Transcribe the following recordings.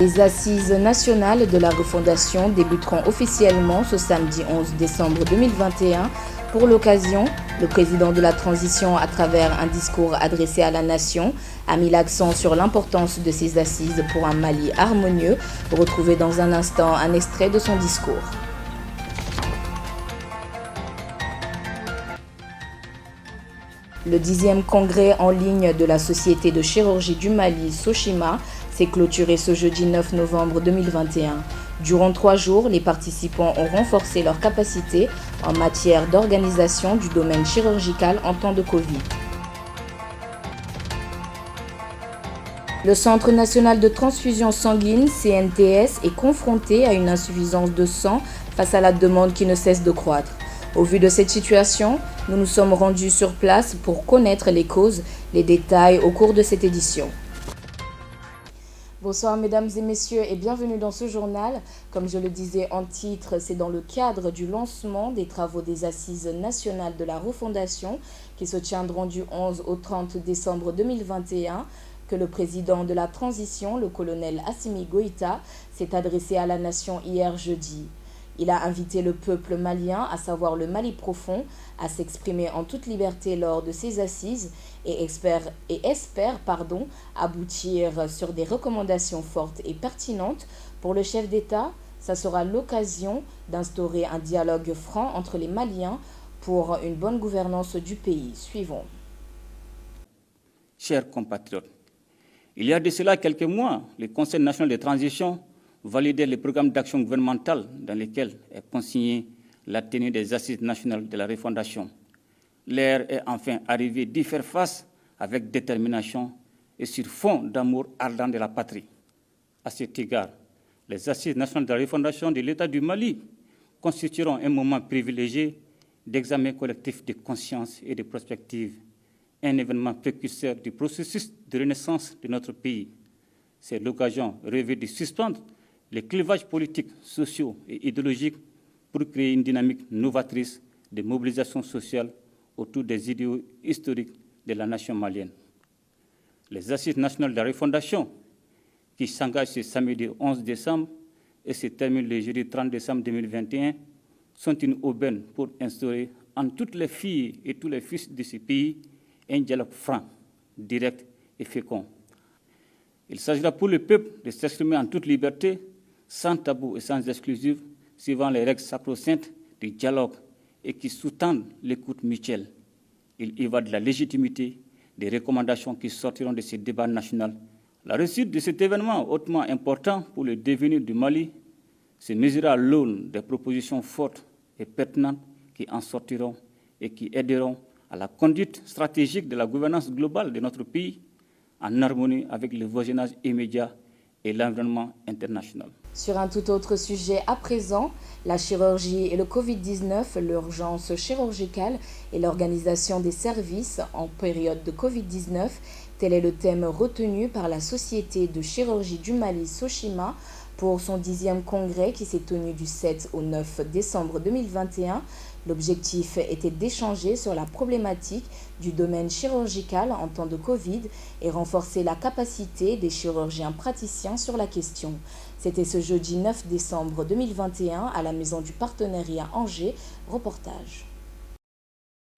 Les assises nationales de la refondation débuteront officiellement ce samedi 11 décembre 2021. Pour l'occasion, le président de la transition, à travers un discours adressé à la nation, a mis l'accent sur l'importance de ces assises pour un Mali harmonieux. Retrouvez dans un instant un extrait de son discours. Le 10e congrès en ligne de la Société de chirurgie du Mali, Sochima, s'est clôturé ce jeudi 9 novembre 2021. Durant 3 jours, les participants ont renforcé leurs capacités en matière d'organisation du domaine chirurgical en temps de Covid. Le Centre national de transfusion sanguine, CNTS, est confronté à une insuffisance de sang face à la demande qui ne cesse de croître. Au vu de cette situation, nous nous sommes rendus sur place pour connaître les causes, les détails au cours de cette édition. Bonsoir mesdames et messieurs et bienvenue dans ce journal. Comme je le disais en titre, c'est dans le cadre du lancement des travaux des Assises nationales de la refondation qui se tiendront du 11 au 30 décembre 2021 que le président de la transition, le colonel Assimi Goïta, s'est adressé à la nation hier jeudi. Il a invité le peuple malien, à savoir le Mali profond, à s'exprimer en toute liberté lors de ces assises et espère aboutir sur des recommandations fortes et pertinentes pour le chef d'État. Ça sera l'occasion d'instaurer un dialogue franc entre les Maliens pour une bonne gouvernance du pays. Suivons. Chers compatriotes, il y a de cela quelques mois, le Conseil national de transition validait le programme d'action gouvernemental dans lequel est consigné la tenue des assises nationales de la refondation. L'heure est enfin arrivée d'y faire face avec détermination et sur fond d'amour ardent de la patrie. À cet égard, les assises nationales de la refondation de l'État du Mali constitueront un moment privilégié d'examen collectif de conscience et de prospective, un événement précurseur du processus de renaissance de notre pays. C'est l'occasion rêvée de suspendre les clivages politiques, sociaux et idéologiques pour créer une dynamique novatrice de mobilisation sociale autour des idéaux historiques de la nation malienne. Les assises nationales de la refondation, qui s'engagent ce samedi 11 décembre et se terminent le jeudi 30 décembre 2021, sont une aubaine pour instaurer en toutes les filles et tous les fils de ce pays un dialogue franc, direct et fécond. Il s'agira pour le peuple de s'exprimer en toute liberté, sans tabou et sans exclusif, suivant les règles sacro-saintes du dialogue et qui sous-tendent l'écoute mutuelle. Il y va de la légitimité des recommandations qui sortiront de ce débat national. La réussite de cet événement hautement important pour le devenir du Mali se mesurera à l'aune des propositions fortes et pertinentes qui en sortiront et qui aideront à la conduite stratégique de la gouvernance globale de notre pays en harmonie avec le voisinage immédiat et l'environnement international. Sur un tout autre sujet à présent, la chirurgie et le Covid-19, l'urgence chirurgicale et l'organisation des services en période de Covid-19, tel est le thème retenu par la Société de chirurgie du Mali, Sochima, pour son 10e congrès qui s'est tenu du 7 au 9 décembre 2021. L'objectif était d'échanger sur la problématique du domaine chirurgical en temps de Covid et renforcer la capacité des chirurgiens praticiens sur la question. C'était ce jeudi 9 décembre 2021 à la Maison du Partenariat Angers. Reportage.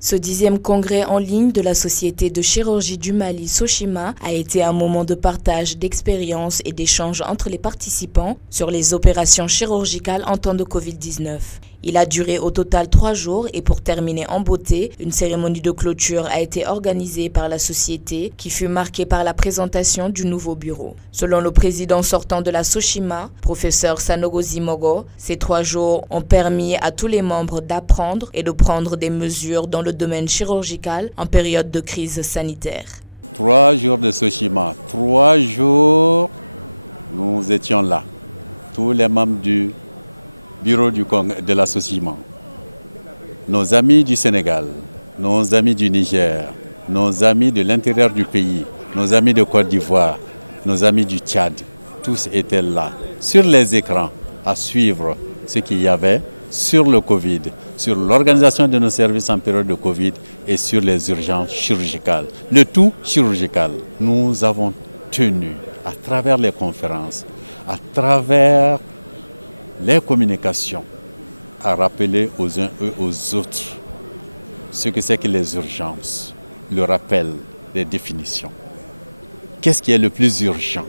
Ce 10e congrès en ligne de la Société de chirurgie du Mali, Sochima, a été un moment de partage d'expériences et d'échanges entre les participants sur les opérations chirurgicales en temps de Covid-19. Il a duré au total 3 jours et pour terminer en beauté, une cérémonie de clôture a été organisée par la société qui fut marquée par la présentation du nouveau bureau. Selon le président sortant de la Sochima, professeur Sanogo Mogo, ces 3 jours ont permis à tous les membres d'apprendre et de prendre des mesures dans le domaine chirurgical en période de crise sanitaire. 3 jours de Sochima, 3 jours, nous étions là, tous les membres du bureau de la Sochima, nos amis du Sénégal, nos amis du Niger, nos amis de l'intérieur du pays, nos amis de Côte d'Ivoire, nos amis du Tchad, tous étaient là, sur les écrans, à suivre ce qu'il y avait sur le Covid, sur l'organisation de nos services en période de Covid et sur les urgences chirurgicales. Le tout chirurgical. Nous avons tenu, à travers les conférences, à travers les communications, à rappeler aux uns et aux autres ce que c'est que les urgences, le rappel des définitions. Qu'est-ce qui est le plus urgent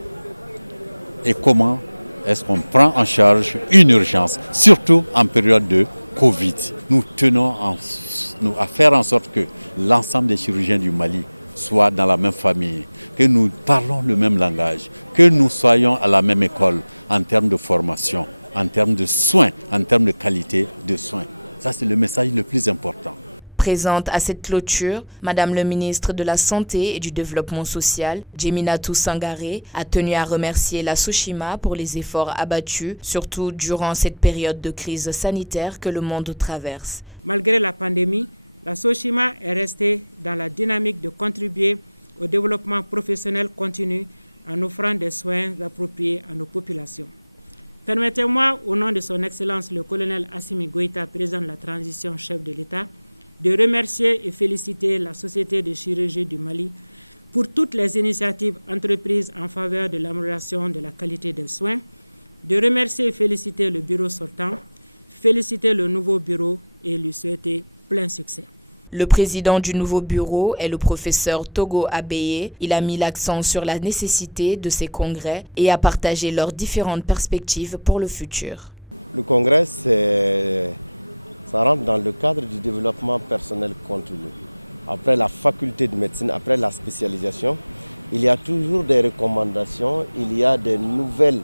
et comment est-ce qu'on prend en charge une urgence, surtout en période de Covid. Nous tenons à faire en sorte que l'ensemble des chirurgiens du Mali soient dans la même famille, que nous parlons le même langage, que nous soyons à la même école en termes de formation, en termes de soins, en termes de qualité de soins. Ça, c'est le message le plus important. Présente à cette clôture, Madame le ministre de la Santé et du Développement social, Djeminatou Sangaré, a tenu à remercier la SOCHIMA pour les efforts abattus, surtout durant cette période de crise sanitaire que le monde traverse. Malgré la pandémie, la SOCHIMA est restée dans la dynamique de contribuer au développement professionnel continu en offrant des soins appropriés à nos populations. Permettez-moi, au nom de son Excellence le colonel Assimi Goïta, président de la transition, chef de l'État, de remercier et féliciter la Société de chirurgie du Mali pour toutes les initiatives entreprises en faveur de l'amélioration de la qualité des soins, de remercier et féliciter le bureau sortant, féliciter le nouveau bureau et lui souhaiter plein succès. Le président du nouveau bureau est le professeur Togo Abeye. Il a mis l'accent sur la nécessité de ces congrès et a partagé leurs différentes perspectives pour le futur. Le congrès, ça rentre dans le cadre du développement personnel continu. Après la faculté de médecine, après la spécialisation, il y a toujours des recommandations, il y a des nouvelles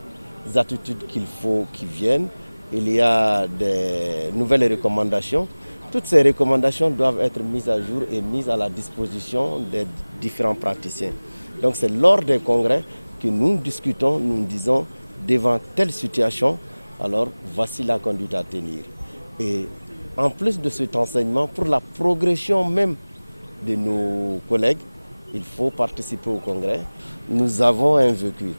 attitudes qu'il faut qui viennent, il y a des nouvelles recommandations. Toutes ces recommandations doivent être mises à jour et mises à la disposition des différents praticiens. Donc c'est lors des congrès que nous discutons, nous disons devant telle situation, alors voici la conduite à tenir. Et en plus de cet enseignement, pour la progression même de nos collègues, il faut participer au congrès. Nous avons un vécu.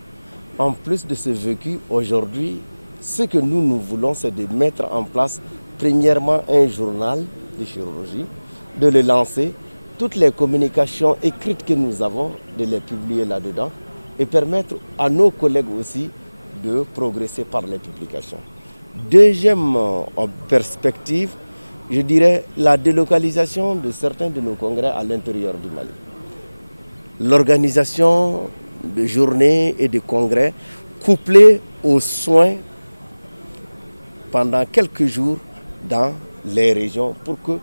En plus de ce vécu, aujourd'hui, ce que nous voulons, c'est de mettre en place, premièrement, un journal de chirurgie, de le lancer, toutes les communications écrites que nous avons, de les publier là-dedans et permettre à nos collègues aussi de progresser par les publications. Deuxième perspective, je dirais la délocalisation de certains de nos congrès à l'intérieur du Mali. L'organisation de journées et de congrès couplés aux soins pendant quelques jours dans les régions pour que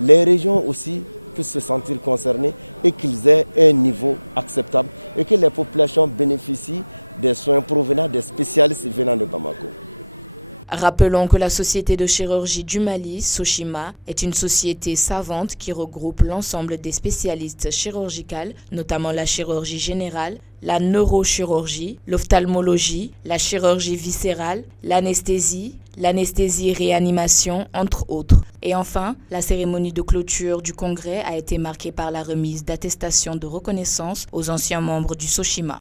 les régions aussi puissent se sentir concernées et qu'ils aient un niveau acceptable et que les populations bénéficient des soins provenant des spécialistes venant de Bamako. Rappelons que la Société de chirurgie du Mali, SOCHIMA, est une société savante qui regroupe l'ensemble des spécialistes chirurgicales, notamment la chirurgie générale, la neurochirurgie, l'ophtalmologie, la chirurgie viscérale, l'anesthésie-réanimation, entre autres. Et enfin, la cérémonie de clôture du congrès a été marquée par la remise d'attestations de reconnaissance aux anciens membres du SOCHIMA.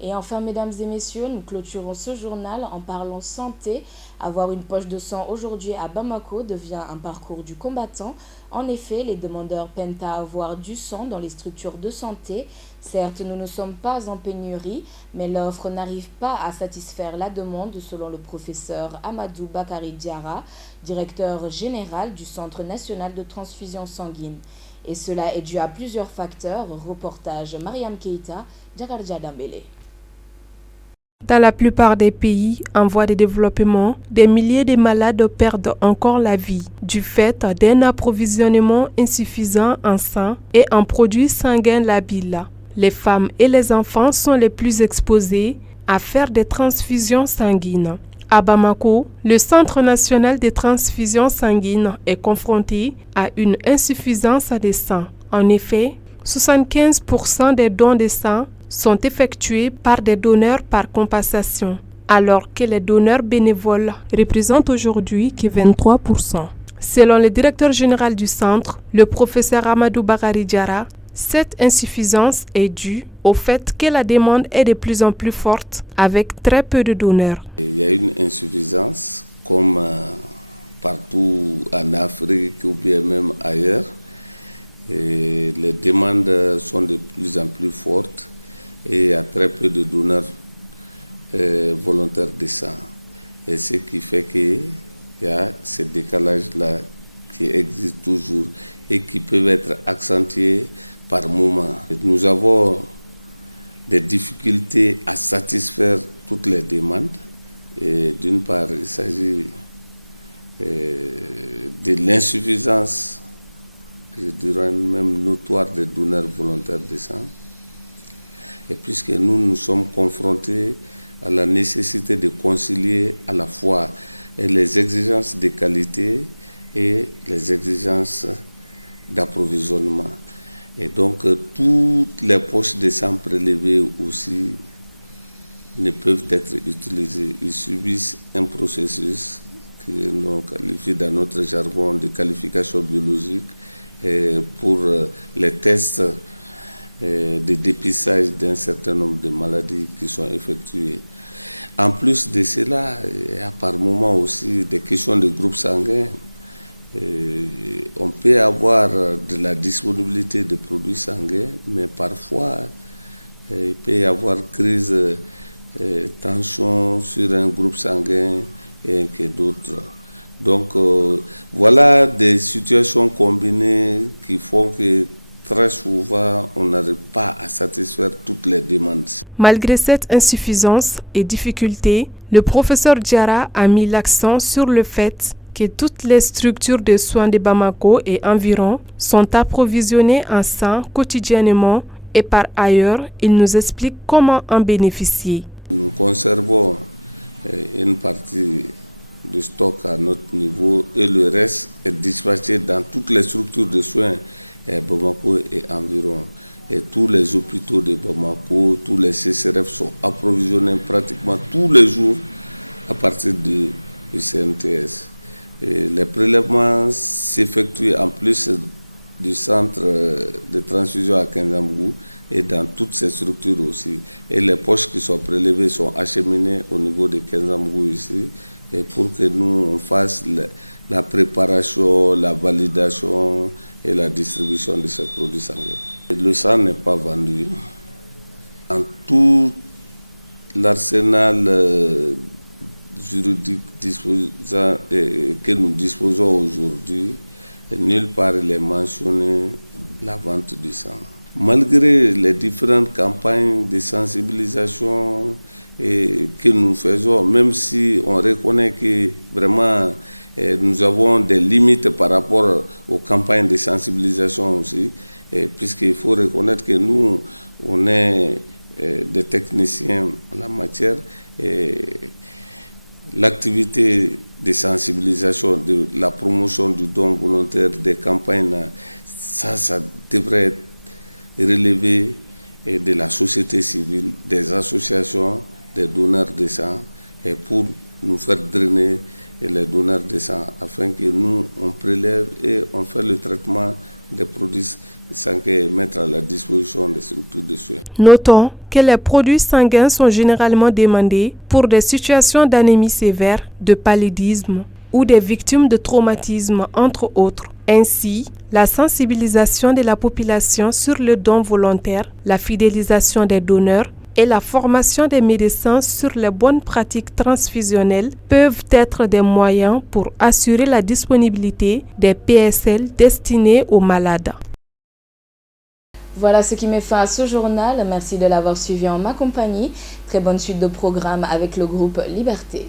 Et enfin, mesdames et messieurs, nous clôturons ce journal en parlant santé. Avoir une poche de sang aujourd'hui à Bamako devient un parcours du combattant. En effet, les demandeurs peinent à avoir du sang dans les structures de santé. Certes, nous ne sommes pas en pénurie, mais l'offre n'arrive pas à satisfaire la demande, selon le professeur Amadou Bakari Diarra, directeur général du Centre national de transfusion sanguine. Et cela est dû à plusieurs facteurs. Reportage Mariam Keita, Djakarja Dambélé. Dans la plupart des pays en voie de développement, des milliers de malades perdent encore la vie du fait d'un approvisionnement insuffisant en sang et en produits sanguins labiles. Les femmes et les enfants sont les plus exposés à faire des transfusions sanguines. À Bamako, le Centre national de transfusion sanguine est confronté à une insuffisance de sang. En effet, 75% des dons de sang sont effectués par des donneurs par compensation, alors que les donneurs bénévoles représentent aujourd'hui que 23%. Selon le directeur général du centre, le professeur Amadou Bakari Diarra, cette insuffisance est due au fait que la demande est de plus en plus forte avec très peu de donneurs. Il y a une insuffisance comme partout en Afrique ou bien même ailleurs. Et les demandes sont de plus en plus fortes et il y a très peu de donneurs volontaires de sang. Et ce qui fait qu'il y a ce décalage-là qui existe toujours et qui peut être accentué par moment. Nous avons des difficultés à satisfaire toutes les demandes. D'une part, il s'agit de l'insuffisance, je dirais même notoire, des donneurs volontaires de sang. Et puisque nous sommes confrontés à la nécessité de concilier à la fois les exigences de qualité et les exigences d'approvisionnement. Et donc, toutes les poches de sang prélevées aussi ne peuvent être utilisées. Ils subissent un processus que nous qualifions dans notre jargon de qualification biologique pour les tests de dépistage d'un certain nombre de maladies qui sont effectuées. En plus de cela, il y a par moment aussi des questions de groupe sanguin. On peut avoir de la disponibilité de produits sanguins, mais parfois il peut y avoir crise, tension sur un groupe sanguin et que d'autres. Donc voilà des situations combinées qui font que très souvent, on n'arrive pas à satisfaire toutes les demandes. Malgré cette insuffisance et difficulté, le professeur Diarra a mis l'accent sur le fait que toutes les structures de soins de Bamako et environ sont approvisionnées en sang quotidiennement et par ailleurs, il nous explique comment en bénéficier. Nous conservons une partie du stock à notre niveau et le reste est dispatché dans toutes les structures de soins Bamako et environ. Et tous les hôpitaux de Bamako, tous les CCRF sont approvisionnés pratiquement tous les jours à partir du CNTS. Et les prélèvements s'effectuent en plus du centre de transfusion à Kinzambou et dans toutes ces structures aussi. Et les poches qui sont prélevées sont acheminées au niveau de Kinzambou ici et pour que nous on fasse la préparation, la validation et la distribution de ces produits sanguins. Le sang n'est pas vendu. En tout l'arsenal juridique que nous disposons aujourd'hui, nulle part il est mentionné la vente du sang. Malgré les différentes campagnes de sensibilisation que nous faisons, même si on reconnaît que vraiment nous avons des limites par rapport aux campagnes de sensibilisation aussi, puisqu'il faut reconnaître que nous, on est des techniciens en la matière. L'activité de sensibilisation, de la promotion du don volontaire, des campagnes, ça devrait être relevé de la société civile, des associations, des donneurs de sang, pour nous faire drainer les donneurs de sang, afin que nous, on prélève et on fait le traitement des produits sanguins et mettre à la disposition des structures de soins. Notons que les produits sanguins sont généralement demandés pour des situations d'anémie sévère, de paludisme ou des victimes de traumatisme, entre autres. Ainsi, la sensibilisation de la population sur le don volontaire, la fidélisation des donneurs et la formation des médecins sur les bonnes pratiques transfusionnelles peuvent être des moyens pour assurer la disponibilité des PSL destinés aux malades. Voilà ce qui met fin à ce journal. Merci de l'avoir suivi en ma compagnie. Très bonne suite de programme avec le groupe Liberté.